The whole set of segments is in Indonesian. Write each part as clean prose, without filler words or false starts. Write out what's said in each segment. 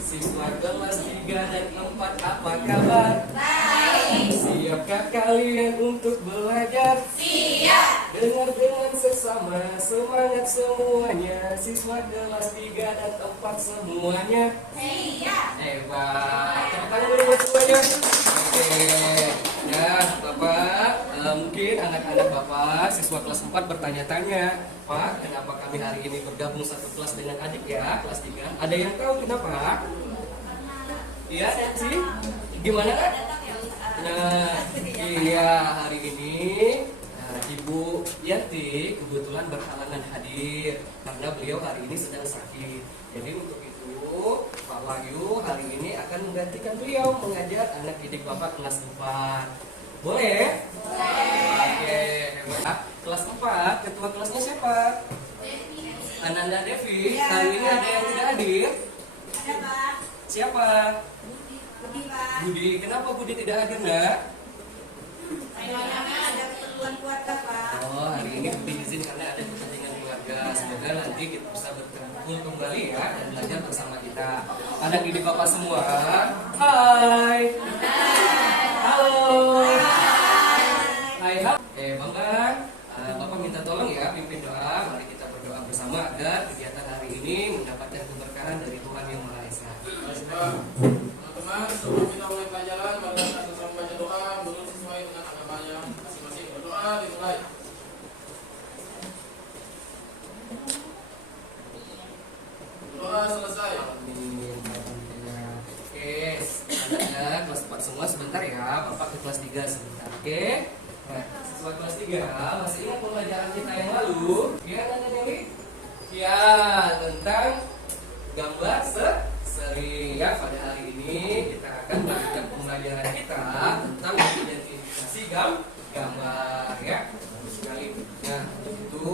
Siswa kelas 3 dan 4 apa kabar? Baik. Siapkah kalian untuk belajar? Siap. Dengar dengan sesama, semangat semuanya. Siswa kelas 3 dan 4 semuanya. Siap. Hebat. Tepuk tangan dulu buat semuanya. Oke. Ya, Bapak, mungkin anak-anak Bapak, siswa kelas 4 bertanya-tanya, Pak, kenapa kami hari ini bergabung satu kelas dengan adik ya, kelas 3? Ada yang tahu kenapa? Iya, sih? Gimana kan? Nah, iya, hari ini Ibu Yanti kebetulan berhalangan hadir karena beliau hari ini sedang sakit. Jadi untuk itu Pak Wahyu hari ini akan menggantikan beliau mengajar anak didik Bapak kelas 4. Boleh? Boleh. Oke, hebat. Kelas 4, ketua kelasnya siapa? Ananda Devi. Ya. Hari ini ada yang tidak hadir? Ada Pak. Siapa? Budi Pak. Budi. Kenapa Budi tidak hadir, Ndak? Kayaknya ada keperluan keluarga Pak. Oh, hari ini Budi izin karena ada kepentingan keluarga. Semoga nanti kita bisa berkumpul kembali ya dan belajar bersama kita. Anak didik Bapak semua. Hai. Halo. Hai. Bang. Bapak minta tolong ya pimpin doa. Mari kita berdoa bersama agar kegiatan hari ini mendapatkan keberkahan dari Tuhan Yang Maha Esa. Teman-teman, sebelum kita mulai pelajaran, mari kita sama baca doa menurut sesuai dengan agamanya masing-masing. Berdoa dimulai. Doa selesai. Amin. Oke, anak-anak kelas 4 semua sebentar ya. Bapak ke kelas 3 sebentar. Oke. Nah, siswa kelas 3 masih ingat pembelajaran kita yang lalu? Ya, Nanda Dewi? Ya, tentang gambar seri ya. Pada hari ini kita akan melanjutkan pembelajaran kita tentang identifikasi gambar ya. Bagus sekali. Nah, untuk itu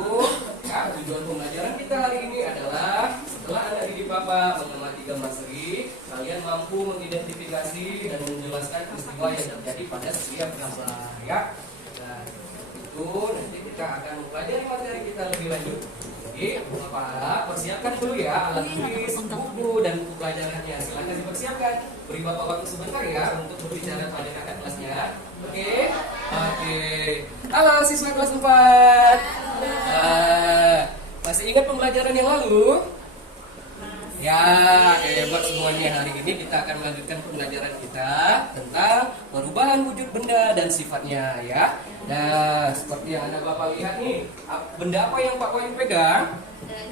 ya, tujuan pembelajaran kita hari ini adalah setelah anak didik Bapak mengamati gambar seri, kalian mampu mengidentifikasi dan menjelaskan peristiwa yang terjadi pada setiap gambar ya. Nah, itu nanti kita akan mempelajari materi kita lebih lanjut. Jadi, Bapak persiapkan dulu ya alat tulis, buku, dan buku pelajarannya. Silakan dipersiapkan. Beri Bapak waktu sebentar ya untuk berbicara pada kakak kelasnya. Oke? Oke. Halo siswa kelas 4. Masih ingat pembelajaran yang lalu? Ya, hebat semuanya. Hari ini kita akan melanjutkan pembelajaran kita tentang perubahan wujud benda dan sifatnya ya. Nah, seperti yang Anda Bapak lihat nih, benda apa yang Pak Wahyu pegang?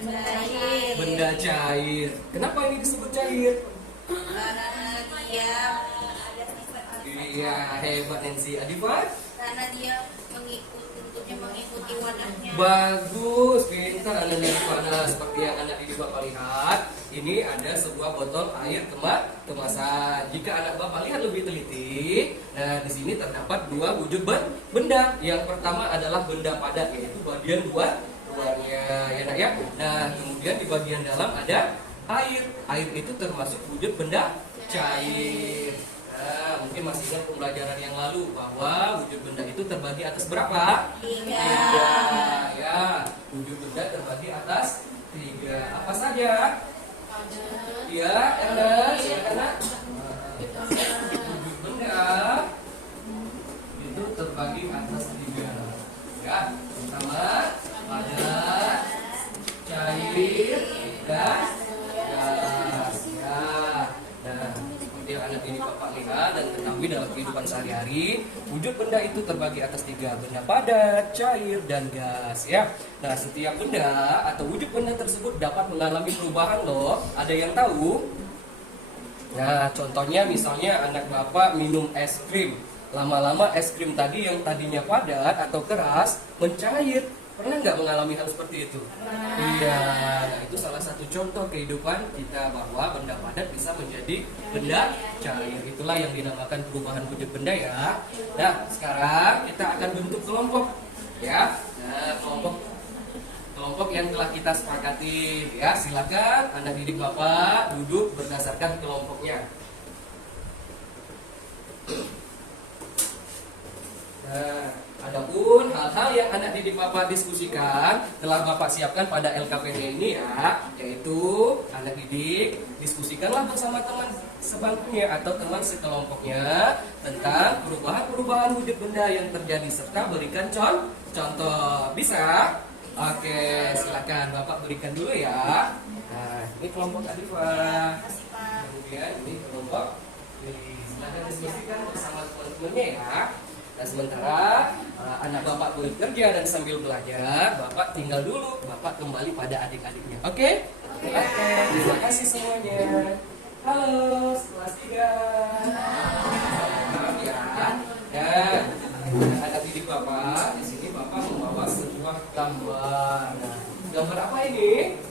Cair. Benda cair. Kenapa ini disebut cair? Karena dia ada sifat. Iya, hebat Nancy. Adifa? Karena dia bentuknya mengikuti wadahnya. Bagus, pintar Anda Adifa. Seperti yang anak didik Bapak lihat, ini ada sebuah botol air kemasan. Jika anak Bapak lihat lebih teliti, nah di sini terdapat dua wujud benda. Yang pertama adalah benda padat, yaitu bagian luarnya, ya nak ya. Nah kemudian di bagian dalam ada air. Air itu termasuk wujud benda cair. Nah, mungkin masih ingat pembelajaran yang lalu bahwa wujud benda itu terbagi atas berapa? 3. 3. Ya, wujud benda terbagi atas 3. Apa saja? Ya, Ernest, silakan nak. Wujud benda itu terbagi atas 3. Ya, pertama padat, cair, dan gas. Ya, nah seperti yang anak ini Bapak lihat dan ketahui dalam kehidupan sehari-hari, wujud benda itu terbagi atas 3, benda padat, cair, dan gas ya. Nah, setiap benda atau wujud benda tersebut dapat mengalami perubahan loh. Ada yang tahu? Nah, contohnya misalnya anak Bapak minum es krim. Lama-lama es krim tadi yang tadinya padat atau keras mencair. Pernah nggak mengalami hal seperti itu? Iya, nah itu salah satu contoh kehidupan kita bahwa benda padat bisa menjadi benda cair. Itulah yang dinamakan perubahan wujud benda ya. Nah, sekarang kita akan bentuk kelompok ya. Nah, kelompok yang telah kita sepakati ya. Silakan anak didik Bapak duduk berdasarkan kelompoknya. Nah, adapun hal hal yang anak didik Bapak diskusikan telah Bapak siapkan pada LKPD ini ya, yaitu anak didik diskusikanlah bersama teman sebangkunya atau teman sekelompoknya tentang perubahan-perubahan wujud benda yang terjadi serta berikan contoh. Bisa? Oke, silakan Bapak berikan dulu ya. Nah, ini kelompok Adifah. Kemudian ini kelompok Lili. Silakan diskusikan bersama teman-temannya ya. Dan sementara anak Bapak bekerja dan sambil belajar, Bapak tinggal dulu, Bapak kembali pada adik-adiknya. Oke? Oke, terima kasih semuanya. Halo, kelas 3. Maaf ya. Dan anak didik Bapak, di sini Bapak membawa sebuah gambar. Nah, gambar apa ini?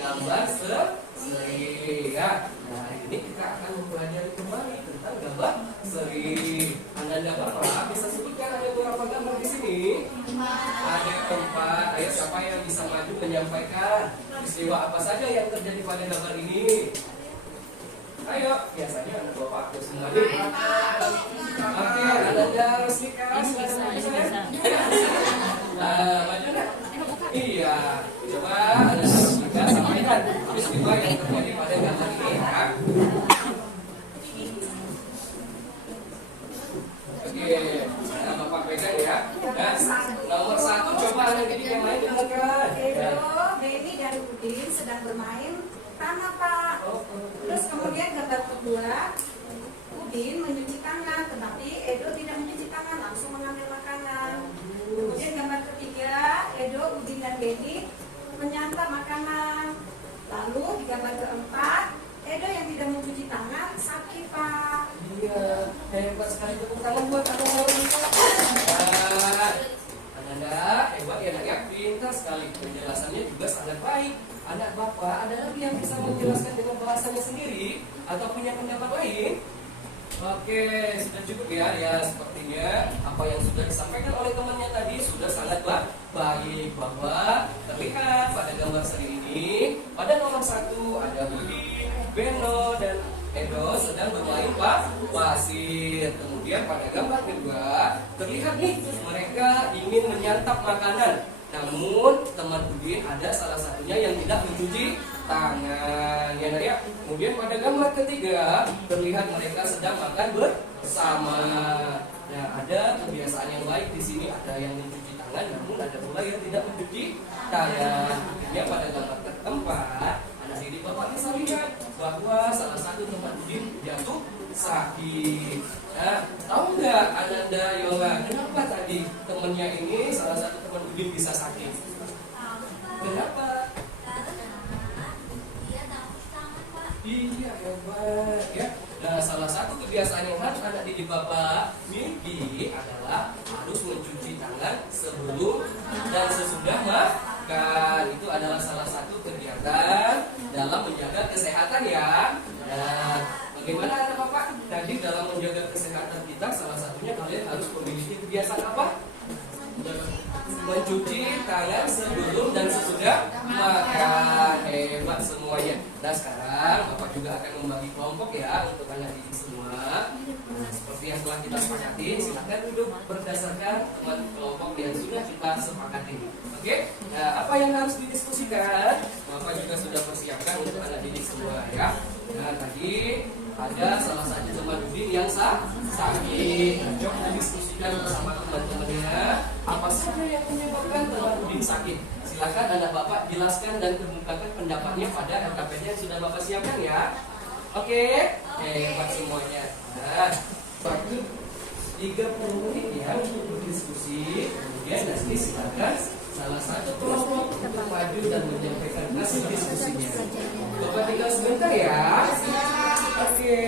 Gambar seri ya. Nah, ini kita akan mempelajari kembali tentang gambar seri. Anda Bapak bisa sebutkan ada berapa gambar di sini? Ada 4. Ayo siapa yang bisa maju menyampaikan peristiwa apa saja yang terjadi pada gambar ini? Ayo, biasanya ada Bapak harus maju. Oke, Anda Roslika, silakan maju. Maju dah. Iya, coba Anda Roslika sampaikan peristiwa yang terjadi pada gambar ini ya. Oke, Bapak pegang ya. Dan nomor 1 coba anak didik yang lain dengarkan. Edo, Baby dan Udin sedang bermain tanah Pak. Terus kemudian gambar kedua, Udin mencuci tangan, tetapi Edo tidak mencuci tangan, langsung mengambil makanan. Kemudian gambar ketiga, Edo, Udin dan Baby menyantap makanan. Lalu di gambar keempat, Edo yang tidak mencuci tangan sakit Pak. Iya, hebat sekali, tepuk tangan buat anak Roslika. Anda hebat ya nak ya, pintar sekali, penjelasannya juga sangat baik. Anak Bapak ada lagi yang bisa menjelaskan dengan bahasanya sendiri atau punya pendapat lain? Oke, sudah cukup ya. Ya, sepertinya apa yang sudah disampaikan oleh temannya tadi sudah sangat baik, bahwa terlihat pada gambar seri ini pada nomor 1 ada Budi, Beno dan Edo sedang bermain pasir. Kemudian pada gambar kedua terlihat nih mereka ingin menyantap makanan. Namun teman Udin ada salah satunya yang tidak mencuci tangan ya nak ya. Kemudian pada gambar ketiga terlihat mereka sedang makan bersama. Nah, ada kebiasaan yang baik di sini, ada yang mencuci tangan, namun ada pula yang tidak mencuci tangan. Akhirnya pada gambar keempat anak didik Bapak bisa lihat bahwa salah satu teman Udin jatuh sakit. Nah, tahu nggak Ananda Yola, kenapa tadi temannya ini salah satu teman Udin bisa sakit? Kenapa? Iya, hebat ya. Nah, salah satu kebiasaan yang harus anak didik Bapak miliki adalah harus mencuci tangan sebelum dan sesudah makan. Itu adalah salah satu kegiatan dalam menjaga kesehatan ya. Dan bagaimana anak Bapak? Tadi dalam menjaga kesehatan kita salah satunya kalian harus memiliki kebiasaan apa? Mencuci tangan sebelum dan sesudah makan. Hebat semuanya. Nah, sekarang Bapak juga akan membagi kelompok ya untuk anak didik semua. Nah, seperti yang telah kita sepakati, silakan duduk berdasarkan teman kelompok yang sudah kita sepakati. Oke? Nah, apa yang harus didiskusikan? Bapak juga sudah persiapkan untuk anak didik semua ya. Nah, tadi ada salah satu teman Udin yang sakit. Coba diskusikan bersama teman-temannya apa saja yang menyebabkan teman Udin sakit. Silakan anak Bapak jelaskan dan kemukakan pendapatnya pada LKPD yang sudah Bapak siapkan ya. Oke? Hebat semuanya. Nah, waktu 30 menit ya untuk berdiskusi. Kemudian nanti silakan salah satu kelompok untuk maju dan menyampaikan hasil diskusinya. Bapak tinggal sebentar ya. Oke.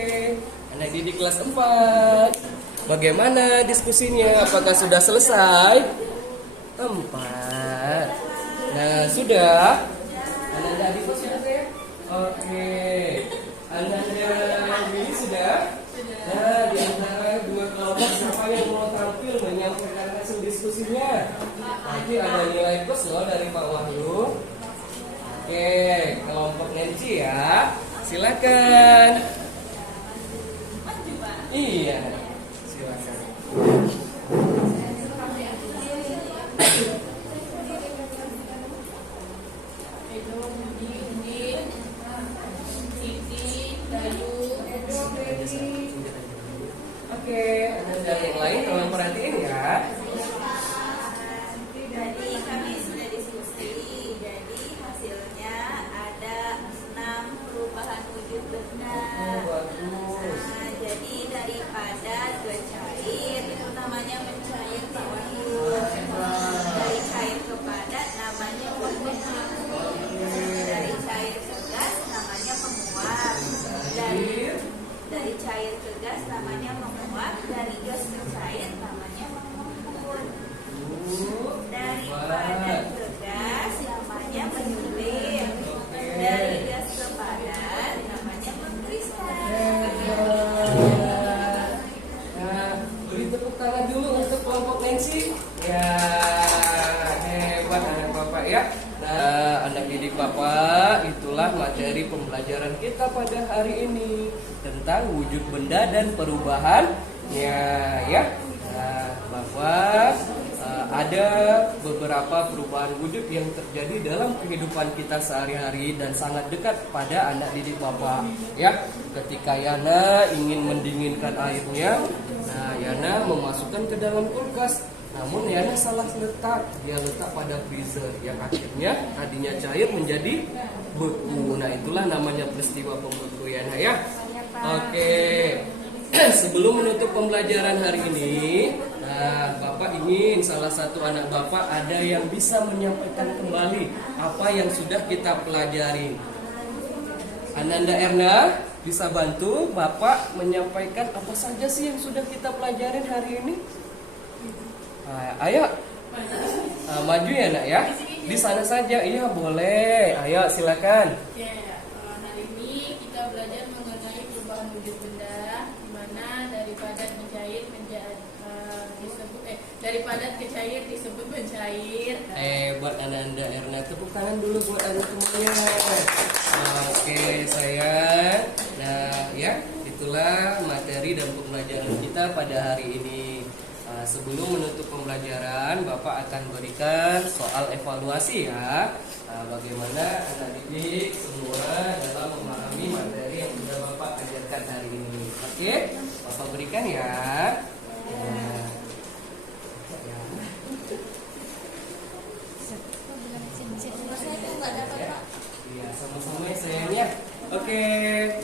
Anak didik kelas 4. Bagaimana diskusinya? Apakah sudah selesai? 4. Nah, sudah. Anda adik sudah ya? Oke. Anda ini sudah? Nah, di antara dua kelompok siapa yang mau tampil menyampaikan hasil diskusinya? Nanti ada nilai plus loh dari Pak Wahyu. Oke, kelompok Nancy ya. Silakan. Iya, silakan. Oke, ada yang lain tolong perhatiin ya. Jadi kami sudah diskusi. Jadi hasilnya ada 6 perubahan wujud benda. Bagus. Nah, jadi daripada dua cair itu namanya mencair Pak Wahyu. Dari cair ke padat namanya pembentuk. Dari cair ke gas namanya penguap. Dari cair ke gas namanya menguap. Dari gas ke cair namanya mengumpul. Dari padat ke gas namanya menyulir. Dari gas ke padat namanya mengkristal. Nah, beri tepuk tangan dulu untuk kelompok Nancy. Ya, hebat anak Bapak ya. Nah, anak didik Bapak, itulah materi pembelajaran kita pada hari ini tentang wujud benda dan perubahannya ya. Nah, Bapak ada beberapa perubahan wujud yang terjadi dalam kehidupan kita sehari-hari dan sangat dekat pada anak didik Bapak ya. Ketika Yana ingin mendinginkan airnya, nah Yana memasukkan ke dalam kulkas. Namun Yana salah letak, dia letak pada freezer yang akhirnya tadinya cair menjadi beku. Nah itulah namanya peristiwa pembekuan ya. Oke, sebelum menutup pembelajaran hari ini, nah Bapak ingin salah satu anak Bapak ada yang bisa menyampaikan kembali apa yang sudah kita pelajari. Ananda Erna bisa bantu Bapak menyampaikan apa saja sih yang sudah kita pelajarin hari ini? Ayo, maju ya nak ya. Di sana saja, iya boleh. Ayo silakan. Oke, hari ini kita belajar mengenai perubahan wujud benda, di mana dari padat mencair dari padat ke cair disebut mencair. Buat Ananda Erna, tepuk tangan dulu buat anda semuanya. Oke sayang. Nah ya, itulah materi dan pembelajaran kita pada hari ini. Sebelum menutup pembelajaran, Bapak akan berikan soal evaluasi ya. Bagaimana anak didik semua dalam memahami materi yang sudah Bapak ajarkan hari ini. Oke, Bapak berikan ya. Iya, sama-sama ya sayangnya. Oke,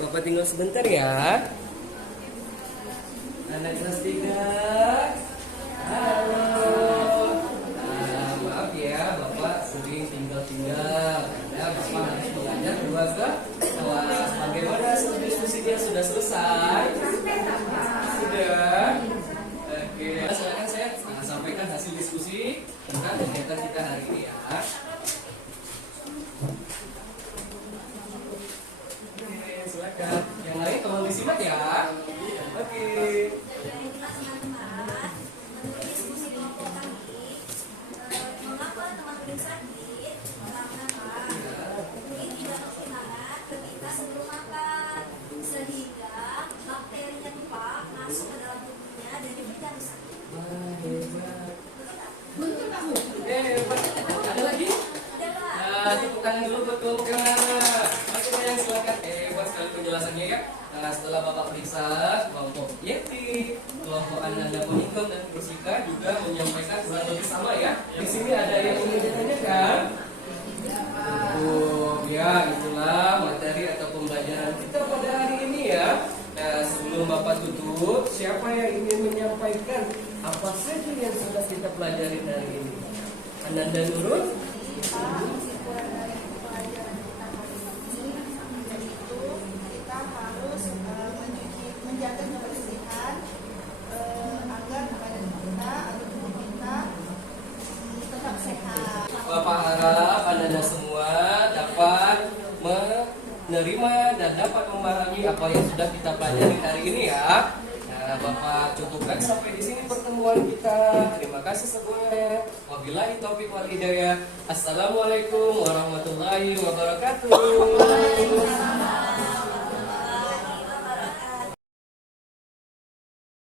Bapak tinggal sebentar ya. Anak kelas 3. Halo. Maaf ya, Bapak sering tinggal-tinggal karena Bapak harus mengajar dua ke kelas. Bagaimana diskusinya sudah selesai? Sudah. Oke. Silakan saya sampaikan hasil diskusi tentang kegiatan kita hari ini ya. Oke, silakan. Yang lain tolong disimak ya. Oke. Ada lagi? Nah, tepuk tangan dulu buat kelompok yang mana? Oke, yang silakan. Buat sekali penjelasannya ya. Nah, setelah Bapak periksa, kelompok Yeti, kelompok Ananda Monikon dan Rusika juga menyampaikan kurang lebih sama ya. Di sini ada yang ingin ditanyakan? Ya, itulah materi atau pembelajaran kita pada hari ini ya. Nah, sebelum Bapak tutup, siapa yang ingin menyampaikan apa saja yang sudah kita pelajari hari ini? Ananda Nurul? Kita harus menjaga kebersihan agar badan kita atau tubuh kita tetap sehat. Bapak harap Anda semua dapat menerima dan dapat memahami apa yang sudah kita pelajari hari ini ya. Nah, Bapak cukupkan sampai di sini pertemuan kita. Terima kasih semuanya. Wabillahi taufiq wal hidayah. Assalamualaikum warahmatullahi wabarakatuh.